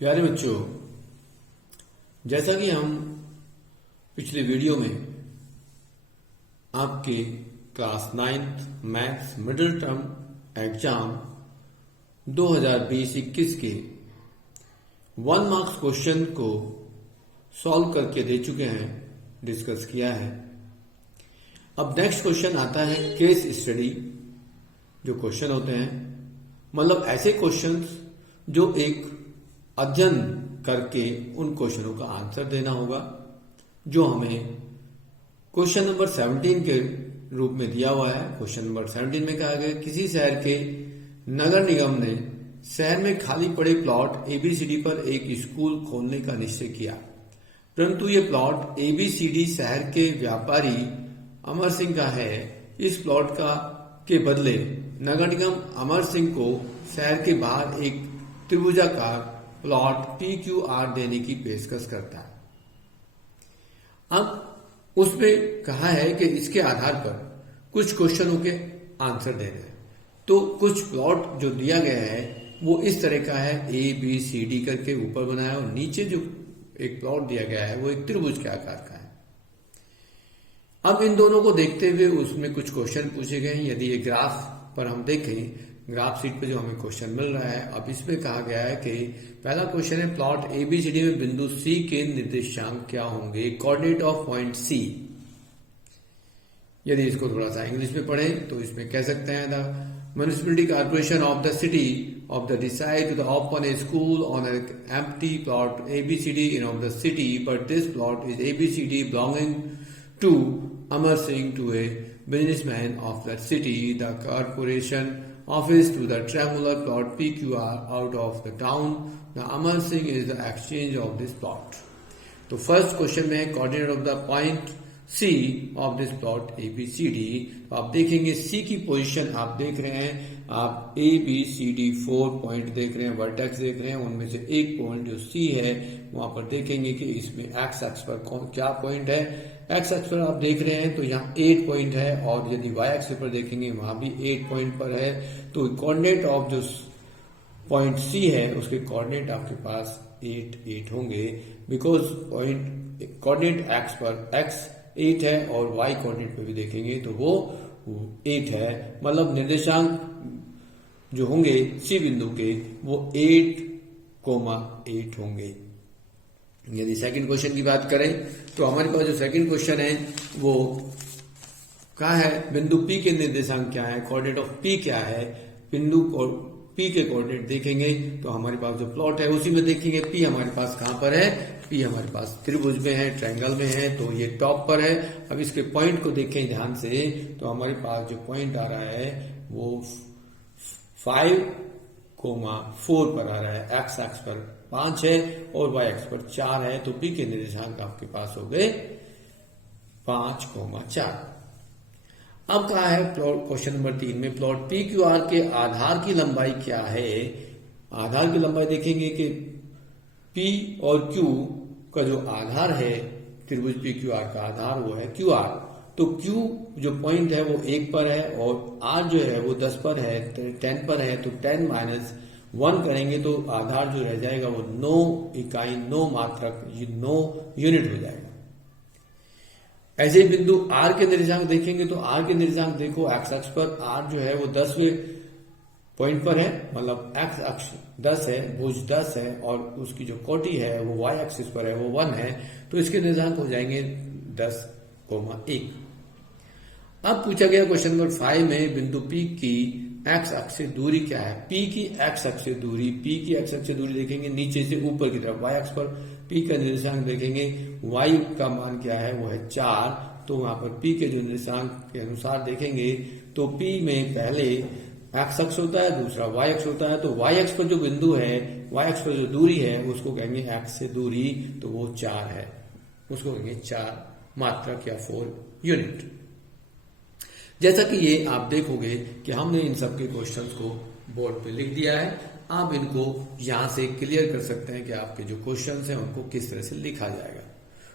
प्यारे बच्चों, जैसा कि हम पिछले वीडियो में आपके class 9th maths middle term exam 2020-21 के 1 मार्क्स क्वेश्चन को सॉल्व करके दे चुके हैं, डिस्कस किया है। अब नेक्स्ट क्वेश्चन आता है केस स्टडी। जो क्वेश्चन होते हैं मतलब ऐसे क्वेश्चंस जो एक अध्ययन करके उन क्वेश्चनों का आंसर देना होगा, जो हमें क्वेश्चन नंबर 17 के रूप में दिया हुआ है। क्वेश्चन नंबर 17 में कहा गया किसी शहर के नगर निगम ने शहर में खाली पड़े प्लॉट एबीसीडी पर एक स्कूल खोलने का निश्चय किया, परंतु ये प्लॉट एबीसीडी शहर के व्यापारी अमर सिंह का है। इस प्लॉट के बदले नगर निगम अमर सिंह को शहर के बाहर एक त्रिभुजाकार प्लॉट PQR देने की पेशकश करता है। अब उसमें कहा है कि इसके आधार पर कुछ क्वेश्चनों के आंसर देने हैं। तो कुछ प्लॉट जो दिया गया है वो इस तरह का है, ABCD करके ऊपर बनाया और नीचे जो एक प्लॉट दिया गया है वो एक त्रिभुज के आकार का है। अब इन दोनों को देखते हुए उसमें कुछ क्वेश्चन पूछे गए हैं। यदि ये ग्राफ पर हम देखें, ग्राफ शीट पे जो हमें क्वेश्चन मिल रहा है, अब इसमें कहा गया है कि पहला क्वेश्चन है प्लॉट ABCD में बिंदु C के निर्देशांक क्या होंगे, कोऑर्डिनेट ऑफ पॉइंट C। यदि इसको थोड़ा सा इंग्लिश में पढ़ें तो इसमें कह सकते हैं the municipality corporation of the city of the decide to open a school on an empty plot ABCD in of the city, but this plot is ABCD belonging to Amar Singh, to a businessman of that city. The corporation office to the triangular plot PQR out of the town. The Amar Singh is the exchange of this plot. तो first question में coordinate of the point C of this plot ABCD। तो आप देखेंगे C की position आप देख रहे हैं, आप ABCD 4 पॉइंट देख रहे हैं, वर्टेक्स देख रहे हैं। उनमें से एक पॉइंट जो C है वहां पर देखेंगे कि इसमें एक्स एक्स पर क्या पॉइंट है। एक्स एक्स पर आप देख रहे हैं तो यहाँ 8 पॉइंट है, और यदि वाई एक्स पर देखेंगे वहां भी 8 पॉइंट पर है। तो कोऑर्डिनेट ऑफ जो पॉइंट C है उसके कोऑर्डिनेट आपके पास 8 होंगे, बिकॉज पॉइंट कोऑर्डिनेट एक्स पर x 8 है और y कोऑर्डिनेट पे भी देखेंगे तो वो 8 है। मतलब निर्देशांक जो होंगे C बिंदु के वो 8,8 होंगे। यदि सेकंड क्वेश्चन की बात करें तो हमारे पास जो सेकंड क्वेश्चन है वो क्या है, बिंदु P के निर्देशांक क्या है, कोऑर्डिनेट ऑफ P क्या है। बिंदु P के कोऑर्डिनेट देखेंगे तो हमारे पास जो प्लॉट है उसी में देखेंगे P हमारे पास कहां पर है, P हमारे पास त्रिभुज में है, ट्रायंगल में है, तो ये टॉप पर है। अब इसके पॉइंट को देखें ध्यान से तो हमारे पास जो पॉइंट आ रहा है वो 5,4 पर आ रहा है। एक्स एक्स पर 5 है और वाई एक्स पर 4 है, तो P के निर्देशांक आपके पास हो गए 5,4। अब कहा है प्लॉट क्वेश्चन नंबर 3 में प्लॉट PQR के आधार की लंबाई क्या है। आधार की लंबाई देखेंगे कि P और Q का जो आधार है त्रिभुज PQR का आधार वो है QR। तो Q जो पॉइंट है वो 1 पर है और R जो है वो 10 पर है, 10 पर है। तो 10 - 1 करेंगे तो आधार जो रह जाएगा वो 9 इकाई, 9 मात्रक, 9 यूनिट हो जाएगा। ऐसे ही बिंदु R के निर्देशांक देखेंगे तो R के निर्देशांक देखो, एक्स अक्ष पर R जो है वो 10वें पॉइंट पर है, मतलब एक्स अक्ष 10 है, भुज 10 है, और उसकी जो कोटि है वो वाई एक्सिस पर है, वो 1 है। तो इसके निर्देशांक हो जाएंगे 10,1। अब पूछा गया क्वेश्चन नंबर 5 में बिंदु P की एक्स अक्ष से दूरी क्या है। P की एक्स अक्ष से दूरी, P की एक्स अक्ष से दूरी देखेंगे नीचे से ऊपर की तरफ। वाई अक्ष पर P का निर्देशांक देखेंगे, y का मान क्या है वो है 4। तो वहां पर P के जो निर्देशांक के अनुसार देखेंगे तो P में पहले एक्स अक्ष होता है, दूसरा वाई अक्ष होता है। तो वाई अक्ष पर जो बिंदु है, वाई अक्ष पर जो दूरी है उसको कहेंगे एक्स से दूरी, तो वो 4 है, उसको कहेंगे 4 मात्रक या 4 यूनिट। जैसा कि ये आप देखोगे कि हमने इन सबके क्वेश्चंस को बोर्ड पे लिख दिया है। आप इनको यहां से क्लियर कर सकते हैं कि आपके जो क्वेश्चंस हैं उनको किस तरह से लिखा जाएगा।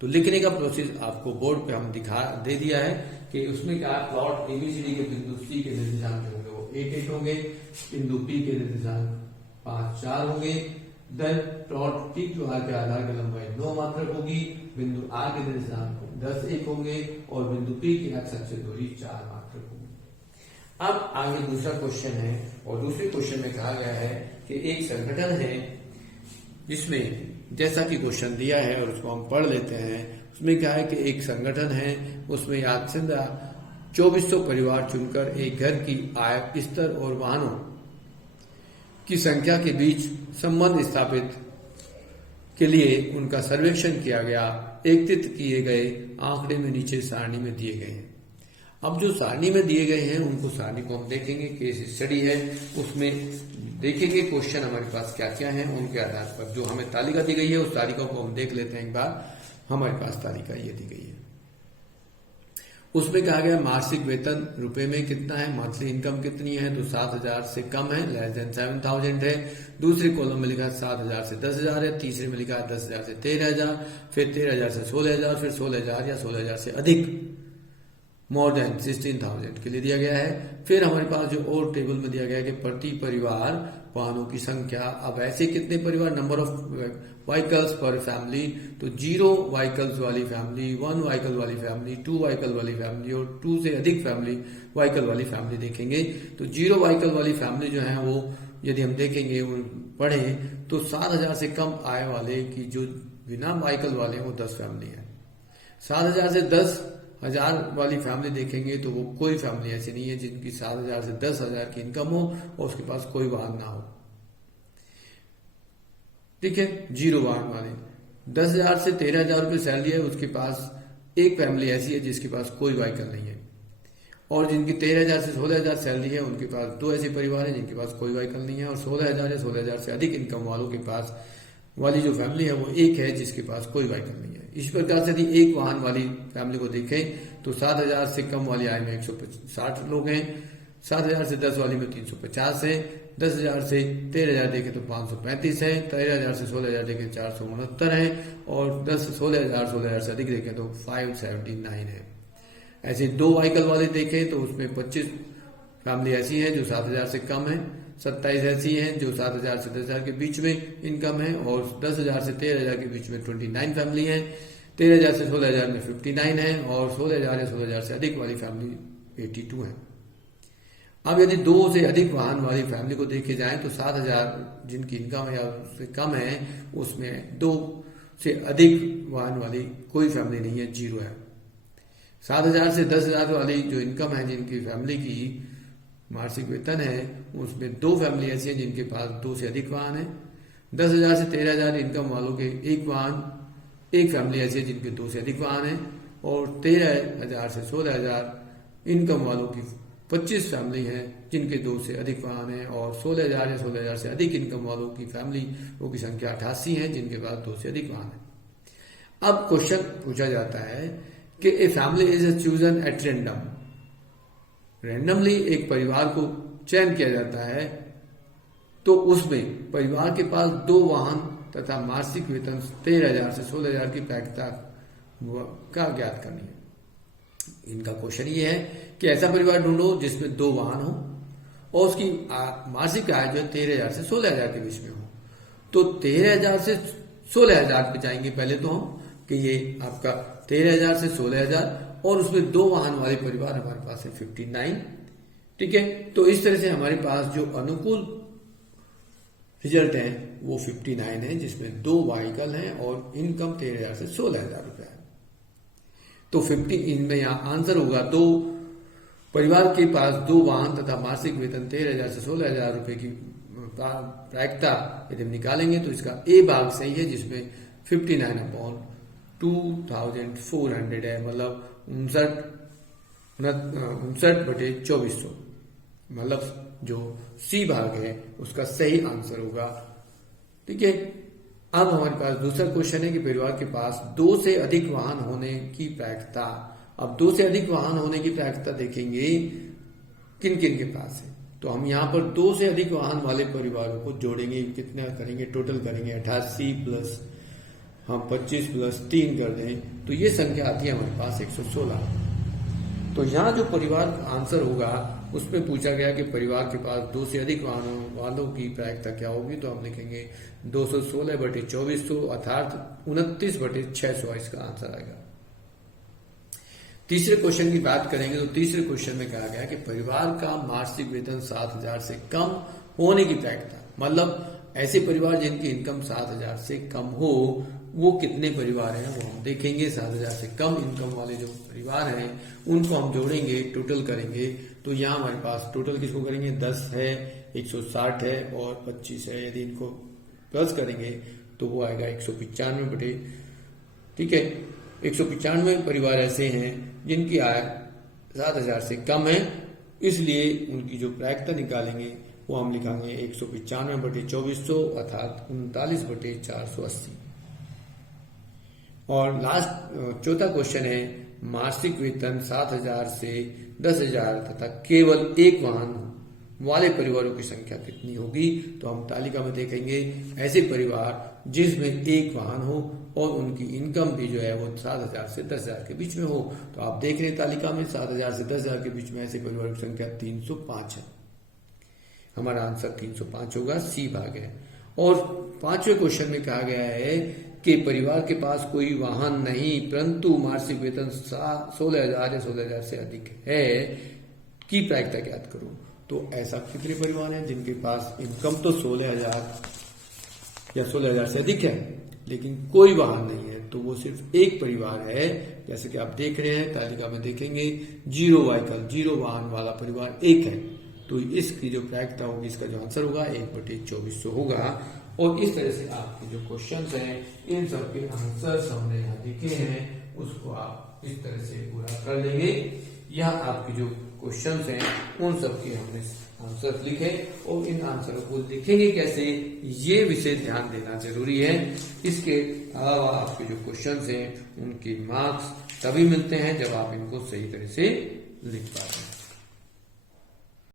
तो लिखने का प्रोसेस आपको बोर्ड पे हम दे दिया है कि उसमें क्या प्लॉट ABCD के बिंदु C के निर्देशांक होंगे वो 8 होंगे, बिंदु P के निर्देशांक 5 4 होंगे, then plot P Q R के आधार की लंबाई 9 मात्रक होगी, बिंदु आर के निर्देशांक 10 1 होंगे और बिंदु पी की एक्स अक्ष से दूरी 4 मात्रक होगी। अब आगे दूसरा क्वेश्चन है और दूसरे क्वेश्चन में कहा गया है कि एक संगठन है जिसमें जैसा कि क्वेश्चन दिया है और उसको हम पढ़ लेते हैं। उसमें क्या है कि एक संगठन है, उसमें याचिंदा 2400 परिवार चुनकर एक घर की आय स्तर और वाहनों की संख्या के बीच संबंध स्थापित के लिए उनका सर्वेक्षण किया गया। एकत्रित किए गए आंकड़े में नीचे सारणी में दिए गए हैं। अब जो सारणी में दिए गए हैं उनको सारणी को हम देखेंगे, केस स्टडी है, उसमें देखेंगे क्वेश्चन हमारे पास क्या क्या है, उनके आधार पर जो हमें तालिका दी गई है उस तालिका को हम देख लेते हैं एक बार। हमारे पास तालिका ये दी गई है, उसमें कहा गया मासिक वेतन रुपए में कितना है, मंथली इनकम कितनी है, तो 7,000 से कम है, लेस देन 7,000 है। दूसरे कॉलम में लिखा है 7,000 से 10,000 है, तीसरे में लिखा है 10,000 से 13,000, फिर 13,000 से 16,000, फिर 16,000 या 16,000 से अधिक, मोर देन 16,000 के लिए दिया गया है। फिर हमारे पास जो और टेबल में दिया गया है कि प्रति परिवार वाहनों की संख्या। अब ऐसे कितने परिवार, नंबर ऑफ व्हीकल्स पर फैमिली, तो 0 व्हीकल्स वाली फैमिली, 1 व्हीकल वाली फैमिली, 2 व्हीकल वाली फैमिली और 2 से अधिक फैमिली व्हीकल वाली फैमिली देखेंगे। तो 0 व्हीकल वाली फैमिली जो है वो यदि हम देखेंगे पढ़े तो 7,000 से कम आय वाले की जो बिना व्हीकल वाले वो 10 फैमिली है। 7,000 से 10,000 वाली फैमिली देखेंगे तो वो कोई फैमिली ऐसी नहीं है जिनकी 7,000 से 10,000 की इनकम हो और उसके पास कोई वाहन ना हो। ठीक है, 0 वाहन वाले। 10,000 से 13,000 रुपये सैलरी है, उसके पास एक फैमिली ऐसी है जिसके पास कोई व्हीकल नहीं है। और जिनकी 13,000 से 16,000 सैलरी है उनके पास 2 ऐसे परिवार हैं जिनके पास कोई व्हीकल नहीं है। और 16,000 या 16,000 से अधिक इनकम वालों के पास वाली जो फैमिली है वो एक है जिसके पास कोई व्हीकल नहीं है। इस प्रकार से यदि एक वाहन वाली फैमिली को देखें तो 7,000 से कम वाली आय में 160 लोग हैं, 7,000 से 10 वाली में 350 है, 10,000 से 13,000 देखें तो 535 है, 13,000 से 16,000 देखें 469 है और 16,000 से अधिक देखें तो 579 है। ऐसे 2 व्हीकल वाले देखें तो उसमें 25 फैमिली ऐसी है जो 7,000 से कम है, 27 ऐसी हैं जो 7,000 से 10,000 के बीच में इनकम है और 10,000 से 13,000 के बीच में 29 फैमिली है, 13,000 से 16,000 में 59 है और 16,000 या 16,000 से अधिक वाली फैमिली 82 है। अब यदि 2 से अधिक वाहन वाली फैमिली को देखे जाए तो 7,000 जिनकी इनकम है या उससे कम है उसमें 2 से अधिक वाहन वाली कोई फैमिली नहीं है, 0 है। 7,000 से 10,000 वाली जो इनकम है जिनकी फैमिली की मासिक वेतन है उसमें 2 फैमिली ऐसी है जिनके पास 2 से अधिक वाहन है। 10,000 से 13,000 इनकम वालों के एक फैमिली ऐसी है जिनके 2 से अधिक वाहन है और 13,000 से 16,000 इनकम वालों की 25 फैमिली है जिनके 2 से अधिक वाहन है और 16,000 या 16,000 से अधिक इनकम वालों की फैमिली की संख्या 88 है जिनके पास 2 से अधिक वाहन है। अब क्वेश्चन पूछा जाता है कि a family is chosen at randomly एक परिवार को चयन किया जाता है तो उसमें परिवार के पास 2 वाहन तथा मासिक वेतन 13,000 से 16,000 की प्रायिकता का ज्ञात करनी है। इनका क्वेश्चन ये है कि ऐसा परिवार ढूंढो जिसमें 2 वाहन हो और उसकी मासिक आय जो है 13,000 से 16,000 के बीच में हो। तो 13,000 से 16,000 पे जाएंगे पहले तो हम कि ये आपका 13,000 से 16,000 और उसमें 2 वाहन वाले परिवार हमारे पास है 59। ठीक है, तो इस तरह से हमारे पास जो अनुकूल रिजल्ट है वो 59 है जिसमें 2 व्हीकल हैं और इनकम 13,000 से 16,000 रुपया है। तो 50 इनमें यहाँ आंसर होगा 2 परिवार के पास 2 वाहन तथा मासिक वेतन 13,000 से 16,000 रुपए की प्रायिकता यदि हम निकालेंगे तो इसका ए भाग सही है जिसमें 59/2400 है, मतलब 59/2400, मतलब जो सी भाग है उसका सही आंसर होगा। ठीक है, अब हमारे पास दूसरा क्वेश्चन है कि परिवार के पास 2 से अधिक वाहन होने की प्रायिकता। अब 2 से अधिक वाहन होने की प्रायिकता देखेंगे किन किन के पास है। तो हम यहाँ पर 2 से अधिक वाहन वाले परिवारों को जोड़ेंगे, कितना करेंगे, टोटल करेंगे 88 प्लस हम 25 प्लस 3 कर दें तो ये संख्या आती है हमारे पास 116। तो यहाँ जो परिवार का आंसर होगा उसमें पूछा गया कि परिवार के पास 2 से अधिक वालों की प्रायिकता क्या होगी, तो हम लिखेंगे 216/2400 अर्थात 29/600 इसका आंसर आएगा। तीसरे क्वेश्चन की बात करेंगे तो तीसरे क्वेश्चन में कहा गया कि परिवार का मासिक वेतन 7,000 से कम होने की प्रायिकता, मतलब ऐसे परिवार जिनकी इनकम 7,000 से कम हो वो कितने परिवार हैं वो हम देखेंगे। 7,000 से कम इनकम वाले जो परिवार हैं उनको हम जोड़ेंगे, टोटल करेंगे। तो यहाँ हमारे पास टोटल किसको करेंगे, 10 है, 160 है और 25 है। यदि इनको प्लस करेंगे तो वो आएगा 195 ठीक है, 195 परिवार ऐसे हैं जिनकी आय 7,000 से कम है, इसलिए उनकी जो प्रायिकता निकालेंगे वो हम लिखेंगे 195/2400 अर्थात 39/480। और लास्ट चौथा क्वेश्चन है मासिक वेतन 7,000 से 10,000 तथा केवल एक वाहन वाले परिवारों की संख्या कितनी होगी। तो हम तालिका में देखेंगे ऐसे परिवार जिसमें एक वाहन हो और उनकी इनकम भी जो है वो 7,000 से 10,000 के बीच में हो। तो आप देख रहे हैं तालिका में 7,000 से 10,000 के बीच में ऐसे परिवारों की संख्या 305 है। हमारा आंसर 305 होगा, सी भाग है। और पांचवें क्वेश्चन में कहा गया है कि परिवार के पास कोई वाहन नहीं परंतु मासिक वेतन 16,000 या 16,000 से अधिक है की प्रायिकता ज्ञात करो। तो ऐसा कितने परिवार हैं जिनके पास इनकम तो 16,000 या 16,000 से अधिक है लेकिन कोई वाहन नहीं है, तो वो सिर्फ एक परिवार है। जैसे कि आप देख रहे हैं तालिका में देखेंगे 0 व्हीकल 0 वाहन वाला परिवार एक है, तो इसकी जो प्रायिकता होगी, इसका जो आंसर होगा 1/2400 होगा। और इस तरह से आपके जो क्वेश्चंस हैं इन सब के आंसर्स हमने यहाँ लिखे हैं, उसको आप इस तरह से पूरा कर लेंगे। यह आपके जो क्वेश्चंस हैं उन सब के हमने आंसर लिखे और इन आंसरों को लिखेंगे कैसे ये विषय ध्यान देना जरूरी है। इसके अलावा आपके जो क्वेश्चंस हैं उनके मार्क्स तभी मिलते हैं जब आप इनको सही तरह से लिख पाते हैं।